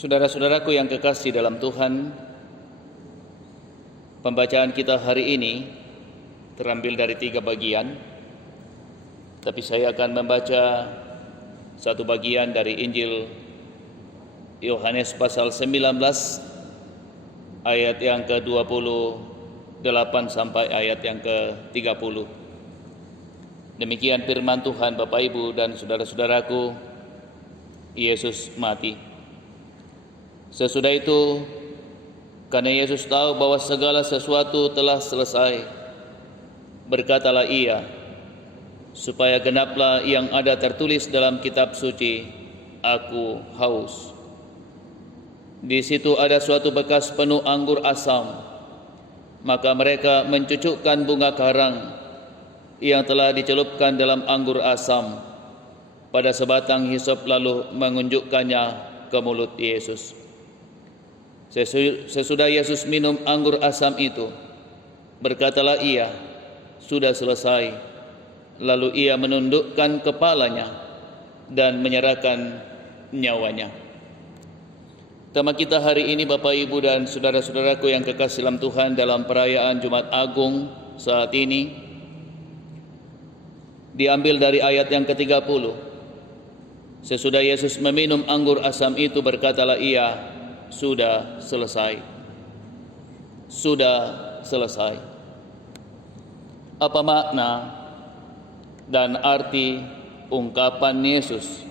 Saudara-saudaraku yang kekasih dalam Tuhan, pembacaan kita hari ini terambil dari 3 bagian, tapi saya akan membaca satu bagian dari Injil Yohanes pasal 19 ayat yang ke-28 sampai ayat yang ke-30. Demikian firman Tuhan. Bapak, Ibu, dan saudara-saudaraku, Yesus mati. Sesudah itu, karena Yesus tahu bahwa segala sesuatu telah selesai, berkatalah Ia, supaya genaplah yang ada tertulis dalam kitab suci, "Aku haus." Di situ ada suatu bekas penuh anggur asam. Maka mereka mencucukkan bunga karang yang telah dicelupkan dalam anggur asam pada sebatang hisop, lalu mengunjukkannya ke mulut Yesus. Sesudah Yesus minum anggur asam itu, berkatalah Ia, "Sudah selesai." Lalu Ia menundukkan kepalanya dan menyerahkan nyawanya. Tema kita hari ini, Bapak, Ibu, dan saudara-saudaraku yang kekasih dalam Tuhan, dalam perayaan Jumat Agung saat ini, diambil dari ayat yang ke-30. Sesudah Yesus meminum anggur asam itu, berkatalah Ia, "Sudah selesai." Sudah selesai. Apa makna dan arti ungkapan Yesus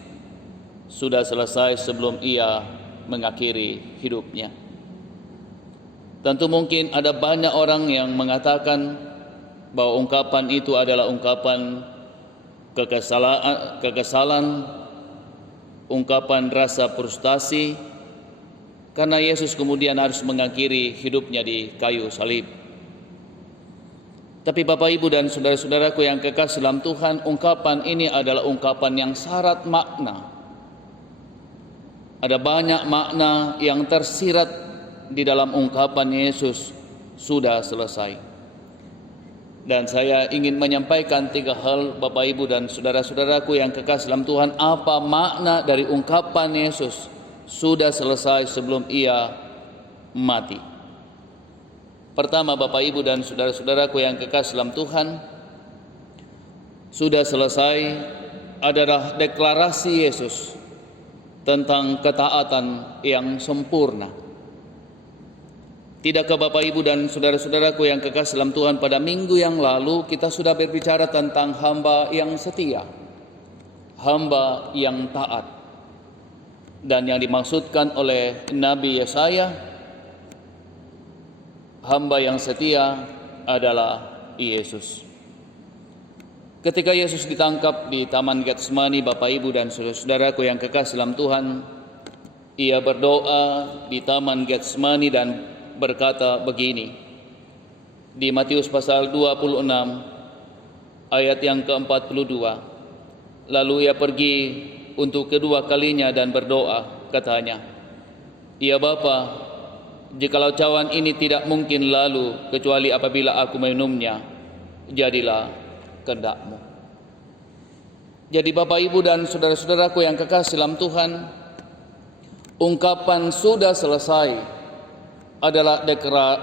sudah selesai sebelum Ia mengakhiri hidupnya? Tentu mungkin ada banyak orang yang mengatakan bahwa ungkapan itu adalah ungkapan kekesalan, ungkapan rasa frustasi, karena Yesus kemudian harus mengakhiri hidupnya di kayu salib. Tapi Bapak, Ibu, dan saudara-saudaraku yang kekasih dalam Tuhan, ungkapan ini adalah ungkapan yang syarat makna. Ada banyak makna yang tersirat di dalam ungkapan Yesus sudah selesai. Dan saya ingin menyampaikan 3 hal, Bapak, Ibu, dan saudara-saudaraku yang kekasih dalam Tuhan, apa makna dari ungkapan Yesus sudah selesai sebelum Ia mati. Pertama, Bapak, Ibu, dan saudara-saudaraku yang kekasih dalam Tuhan, sudah selesai adalah deklarasi Yesus tentang ketaatan yang sempurna. Tidakkah Bapak, Ibu, dan saudara-saudaraku yang kekasih dalam Tuhan, pada minggu yang lalu kita sudah berbicara tentang hamba yang setia, hamba yang taat. Dan yang dimaksudkan oleh Nabi Yesaya, hamba yang setia adalah Yesus. Ketika Yesus ditangkap di Taman Getsemani, Bapak, Ibu, dan saudara-saudaraku yang kekasih dalam Tuhan, Ia berdoa di Taman Getsemani dan berkata begini, di Matius pasal 26 ayat yang ke-42, lalu Ia pergi untuk kedua kalinya dan berdoa, katanya, "Ya Bapa, jikalau cawan ini tidak mungkin lalu kecuali apabila aku minumnya, jadilah kehendak-Mu." Jadi Bapak, Ibu, dan saudara-saudaraku yang kekasih dalam Tuhan, ungkapan sudah selesai adalah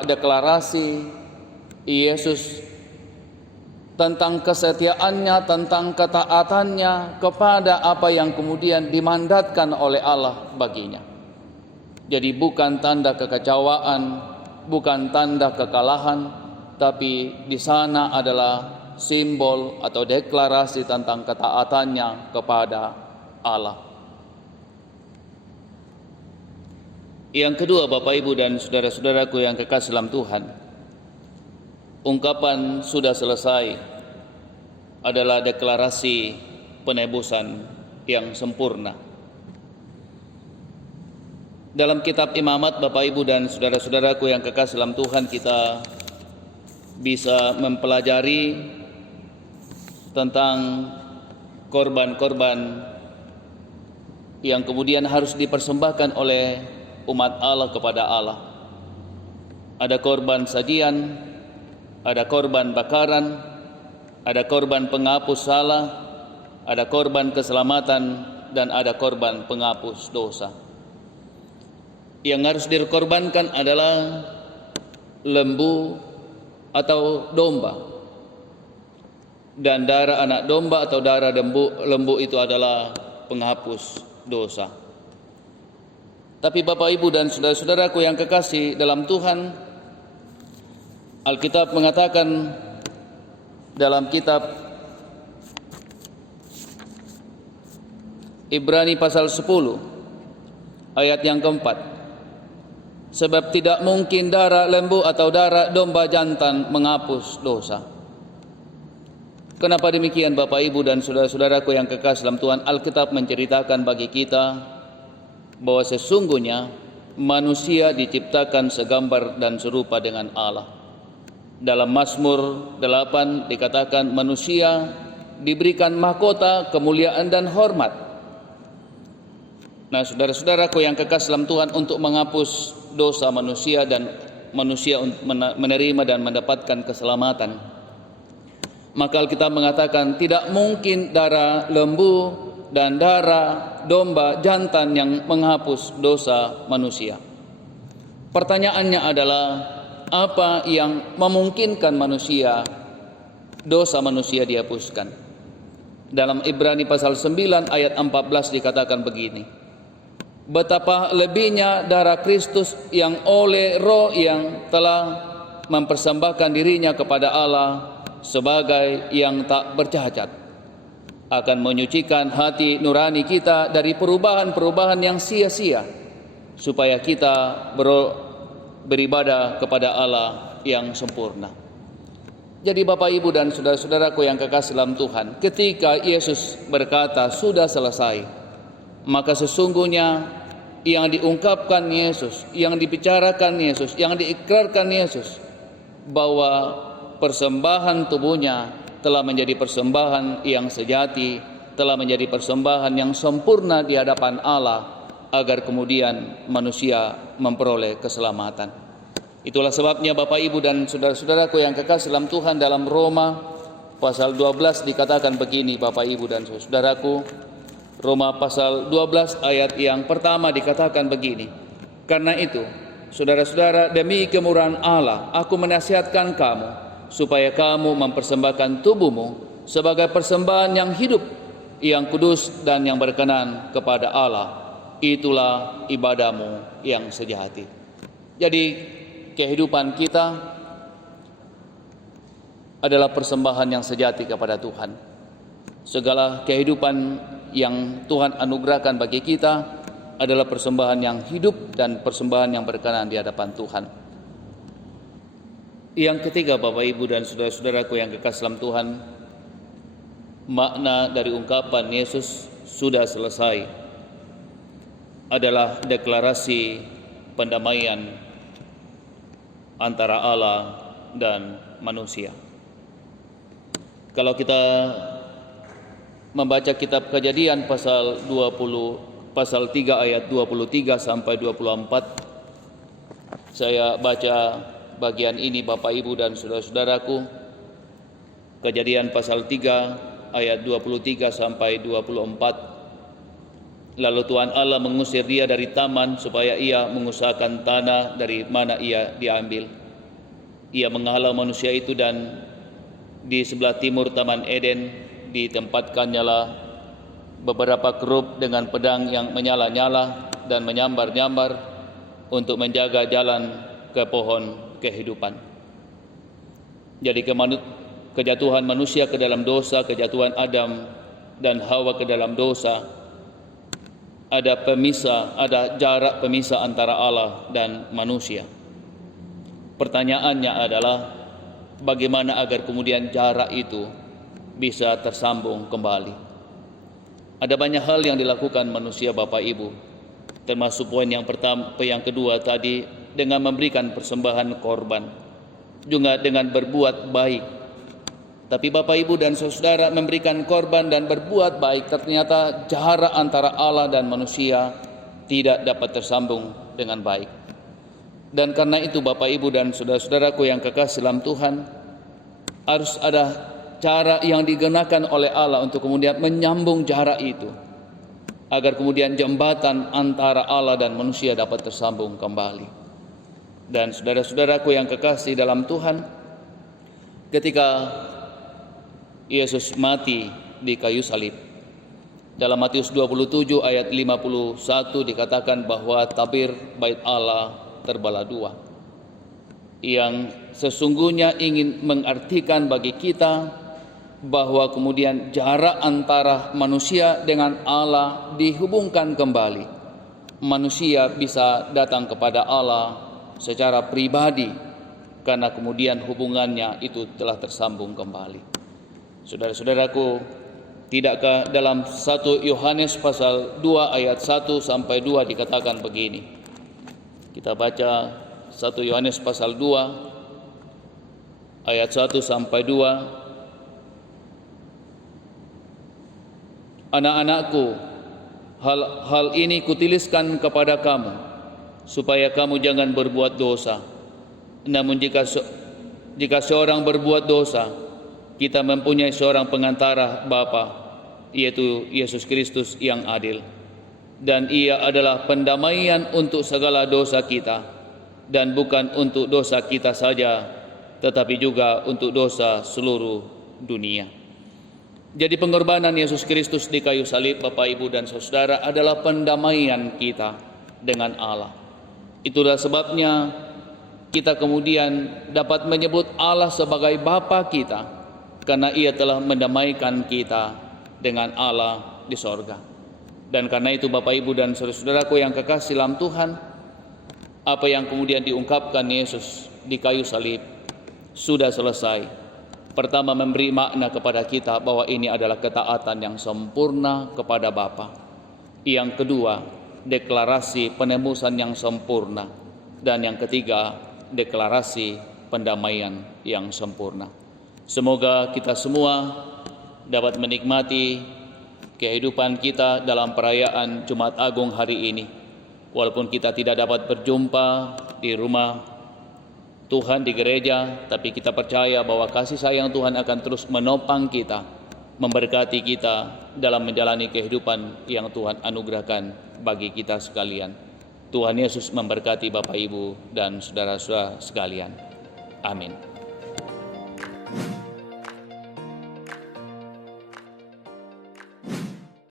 deklarasi Yesus tentang kesetiaannya, tentang ketaatannya kepada apa yang kemudian dimandatkan oleh Allah baginya. Jadi bukan tanda kekecewaan, bukan tanda kekalahan, tapi di sana adalah simbol atau deklarasi tentang ketaatannya kepada Allah. Yang kedua, Bapak, Ibu, dan saudara-saudaraku yang kekasih dalam Tuhan, ungkapan sudah selesai adalah deklarasi penebusan yang sempurna. Dalam kitab Imamat, Bapak, Ibu, dan saudara-saudaraku yang kekasih dalam Tuhan, kita bisa mempelajari tentang korban-korban yang kemudian harus dipersembahkan oleh umat Allah kepada Allah. Ada korban sajian, ada korban bakaran, ada korban penghapus salah, ada korban keselamatan, dan ada korban penghapus dosa. Yang harus dikorbankan adalah lembu atau domba. Dan darah anak domba atau darah lembu itu adalah penghapus dosa. Tapi Bapak Ibu dan saudara-saudaraku yang kekasih dalam Tuhan, Alkitab mengatakan dalam kitab Ibrani pasal 10 ayat yang keempat, sebab tidak mungkin darah lembu atau darah domba jantan menghapus dosa. Kenapa demikian Bapak Ibu dan saudara-saudaraku yang kekasih dalam Tuhan? Alkitab menceritakan bagi kita bahwa sesungguhnya manusia diciptakan segambar dan serupa dengan Allah. Dalam Mazmur 8 dikatakan manusia diberikan mahkota, kemuliaan dan hormat. Nah, saudara-saudaraku yang kekasih dalam Tuhan, untuk menghapus dosa manusia dan manusia menerima dan mendapatkan keselamatan, maka Alkitab mengatakan tidak mungkin darah lembu dan darah domba jantan yang menghapus dosa manusia. Pertanyaannya adalah, apa yang memungkinkan dosa manusia dihapuskan? Dalam Ibrani pasal 9 ayat 14 dikatakan begini, betapa lebihnya darah Kristus yang oleh Roh yang telah mempersembahkan dirinya kepada Allah sebagai yang tak bercacat, akan menyucikan hati nurani kita dari perubahan-perubahan yang sia-sia, supaya kita beribadah kepada Allah yang sempurna. Jadi Bapak Ibu dan saudara-saudaraku yang kekasih dalam Tuhan, ketika Yesus berkata sudah selesai, maka sesungguhnya yang diungkapkan Yesus, yang dibicarakan Yesus, yang diikrarkan Yesus, bahwa persembahan tubuhnya telah menjadi persembahan yang sejati, telah menjadi persembahan yang sempurna di hadapan Allah, agar kemudian manusia memperoleh keselamatan. Itulah sebabnya Bapak Ibu dan saudara-saudaraku yang kekasih dalam Tuhan, dalam Roma pasal 12 dikatakan begini Bapak Ibu dan saudaraku. Roma pasal 12 ayat yang pertama dikatakan begini, karena itu saudara-saudara, demi kemurahan Allah aku menasihatkan kamu supaya kamu mempersembahkan tubuhmu sebagai persembahan yang hidup, yang kudus dan yang berkenan kepada Allah. Itulah ibadahmu yang sejati. Jadi kehidupan kita adalah persembahan yang sejati kepada Tuhan. Segala kehidupan yang Tuhan anugerahkan bagi kita adalah persembahan yang hidup dan persembahan yang berkenan di hadapan Tuhan. Yang ketiga Bapak Ibu dan saudara-saudaraku yang kekasih dalam Tuhan, makna dari ungkapan Yesus sudah selesai adalah deklarasi pendamaian antara Allah dan manusia. Kalau kita membaca kitab Kejadian pasal 3 ayat 23 sampai 24, saya baca bagian ini Bapak Ibu dan saudara-saudaraku. Kejadian pasal 3 ayat 23 sampai 24. Lalu Tuhan Allah mengusir dia dari taman supaya ia mengusahakan tanah dari mana ia diambil. Ia menghalau manusia itu, dan di sebelah timur Taman Eden ditempatkannya beberapa kerub dengan pedang yang menyala-nyala dan menyambar-nyambar untuk menjaga jalan ke pohon kehidupan. Jadi kejatuhan manusia ke dalam dosa, kejatuhan Adam dan Hawa ke dalam dosa, ada jarak pemisah antara Allah dan manusia. Pertanyaannya adalah, bagaimana agar kemudian jarak itu bisa tersambung kembali? Ada banyak hal yang dilakukan manusia Bapak Ibu, termasuk poin yang kedua tadi, dengan memberikan persembahan korban, juga dengan berbuat baik. Tapi Bapak Ibu dan saudara, memberikan korban dan berbuat baik, ternyata jarak antara Allah dan manusia tidak dapat tersambung dengan baik. Dan karena itu Bapak Ibu dan saudara-saudaraku yang kekasih dalam Tuhan, harus ada cara yang digunakan oleh Allah untuk kemudian menyambung jarak itu. agar kemudian jembatan antara Allah dan manusia dapat tersambung kembali. Dan saudara-saudaraku yang kekasih dalam Tuhan, ketika Yesus mati di kayu salib, dalam Matius 27 ayat 51 dikatakan bahwa tabir bait Allah terbelah dua, yang sesungguhnya ingin mengartikan bagi kita bahwa kemudian jarak antara manusia dengan Allah dihubungkan kembali. Manusia bisa datang kepada Allah secara pribadi karena kemudian hubungannya itu telah tersambung kembali. Saudara-saudaraku, tidakkah dalam 1 Yohanes pasal 2 ayat 1 sampai 2 dikatakan begini? Kita baca 1 Yohanes pasal 2 ayat 1 sampai 2. Anak-anakku, hal ini kutiliskan kepada kamu, supaya kamu jangan berbuat dosa. Namun jika seorang berbuat dosa, kita mempunyai seorang pengantara Bapa, yaitu Yesus Kristus yang adil. Dan ia adalah pendamaian untuk segala dosa kita, dan bukan untuk dosa kita saja, tetapi juga untuk dosa seluruh dunia. Jadi pengorbanan Yesus Kristus di kayu salib, Bapak, Ibu, dan Saudara, adalah pendamaian kita dengan Allah. Itulah sebabnya kita kemudian dapat menyebut Allah sebagai Bapa kita, karena Ia telah mendamaikan kita dengan Allah di sorga. Dan karena itu Bapak, Ibu, dan saudara-saudaraku yang kekasih dalam Tuhan, apa yang kemudian diungkapkan Yesus di kayu salib sudah selesai. Pertama, memberi makna kepada kita bahwa ini adalah ketaatan yang sempurna kepada Bapa. Yang kedua, deklarasi penebusan yang sempurna. Dan yang ketiga, deklarasi pendamaian yang sempurna. Semoga kita semua dapat menikmati kehidupan kita dalam perayaan Jumat Agung hari ini. Walaupun kita tidak dapat berjumpa di rumah Tuhan di gereja, tapi kita percaya bahwa kasih sayang Tuhan akan terus menopang kita, memberkati kita dalam menjalani kehidupan yang Tuhan anugerahkan bagi kita sekalian. Tuhan Yesus memberkati Bapak, Ibu, dan saudara-saudara sekalian. Amin.